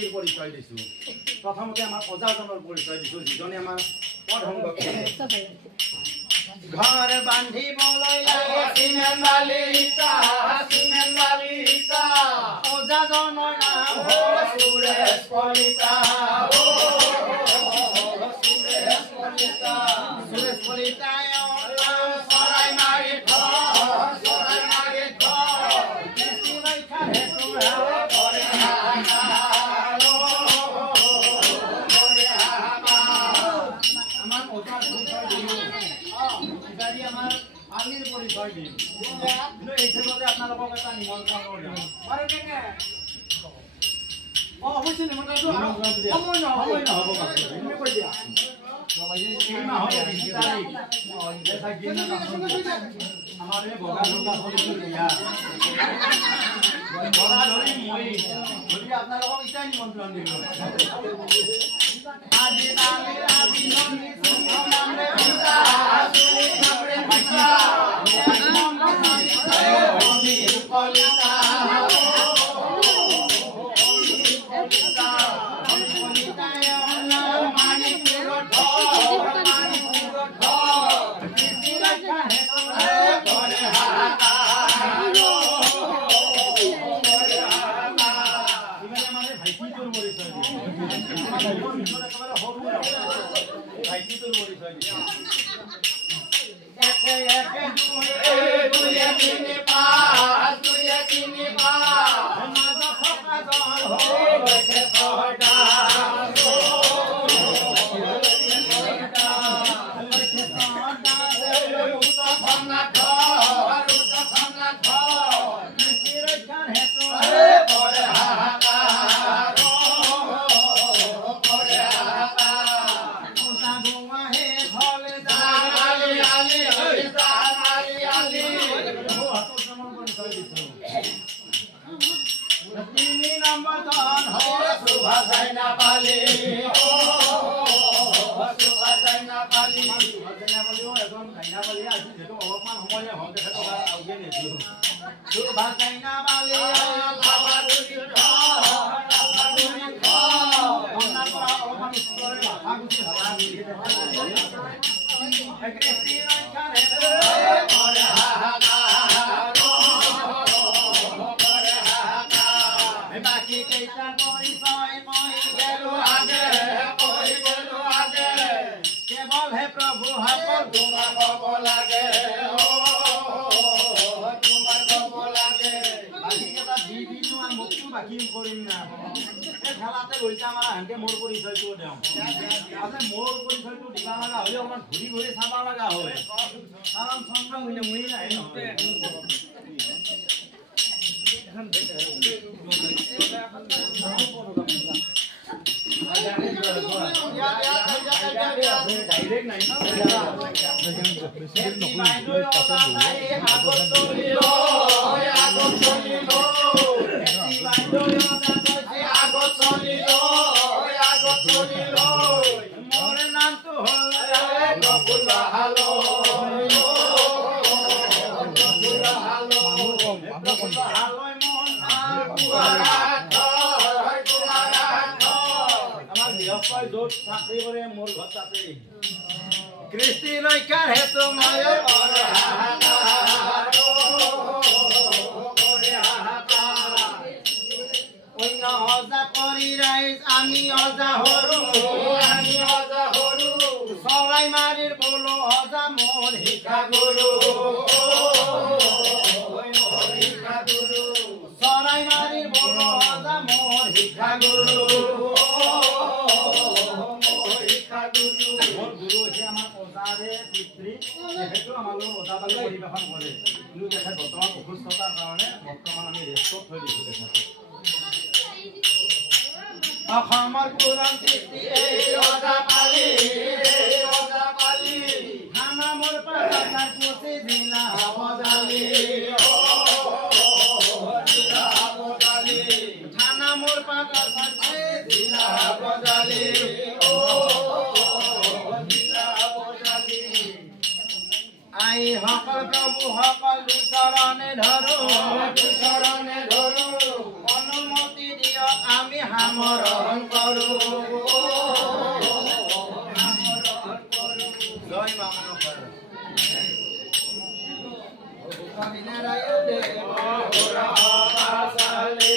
ব্যক্তিৰ পৰিচয় দিছো প্ৰথমতে আমাৰ অজাজনৰ পৰিচয় দিছো যিজনে আমাৰ পদংগ ঘৰ বান্ধিবলৈ লাগে চিমেণ্ট বালি ইটা অজাজনৰ নাম হ'ল সুৰেশ কলিতা সুৰেশ কলিতাই চৰাই মাৰি পৰিচয় দিম কিন্তু এই ক্ষেত্ৰতে আপোনালোকক এটা নিমন্ত্ৰণ কৰিম অৱশ্যে নিমন্ত্ৰণটো সময় নহ'ব তুমি কৈ দিয়া আমাৰ এই বগা দুৰ্গা ধৰি মই গতিকে আপোনালোকক ইটাই নিমন্ত্ৰণ দিলোঁ মোৰ পৰিচয়টো দিওঁ মোৰ পৰিচয়টো দিবা লগা হ'লে অকণমান ঘূৰি ঘূৰি চাব লগা হয় কাৰণ চন্দ্ৰ হইনে মই নাই ডাইৰেক্ট নাই মোৰ নামটো হ'ল আমাৰ য'ত চাকৰি কৰে মোৰ ঘৰ তাতে কৃষ্টি ৰক্ষাৰ হেতু মই অন্য অজা কৰি ৰাইজ আমি অজা হৰো চৰাই মাৰিৰ বোলো অজা মোৰ শিক্ষা গুৰু চৰাই মাৰিৰ বোলো অজা মোৰ শিক্ষা গুৰু মোৰ গুৰু হৈছে আমাৰ অজাৰে পিতৃ তেখেতো আমাৰ লগত অজা পালে পৰিৱেশন কৰে কিন্তু তেখেত বৰ্তমান অসুস্থতাৰ কাৰণে বৰ্তমান আমি ৰেষ্টত থৈ দিছোঁ তেখেতক অসমৰ পুৰাণ কৃষ্টি এই অজা পালি থানা মোৰ পাহাৰ পুচি জিলা বজালি থানা মোৰ পাহাৰ জিলা বজালি আই সকল প্ৰভু সকল চৰণে ধৰো অনুমতি দিয় আমি সামৰণ কৰোঁ জয় মা মনসা নাৰায়ণ দেৱ পুৰবাসালে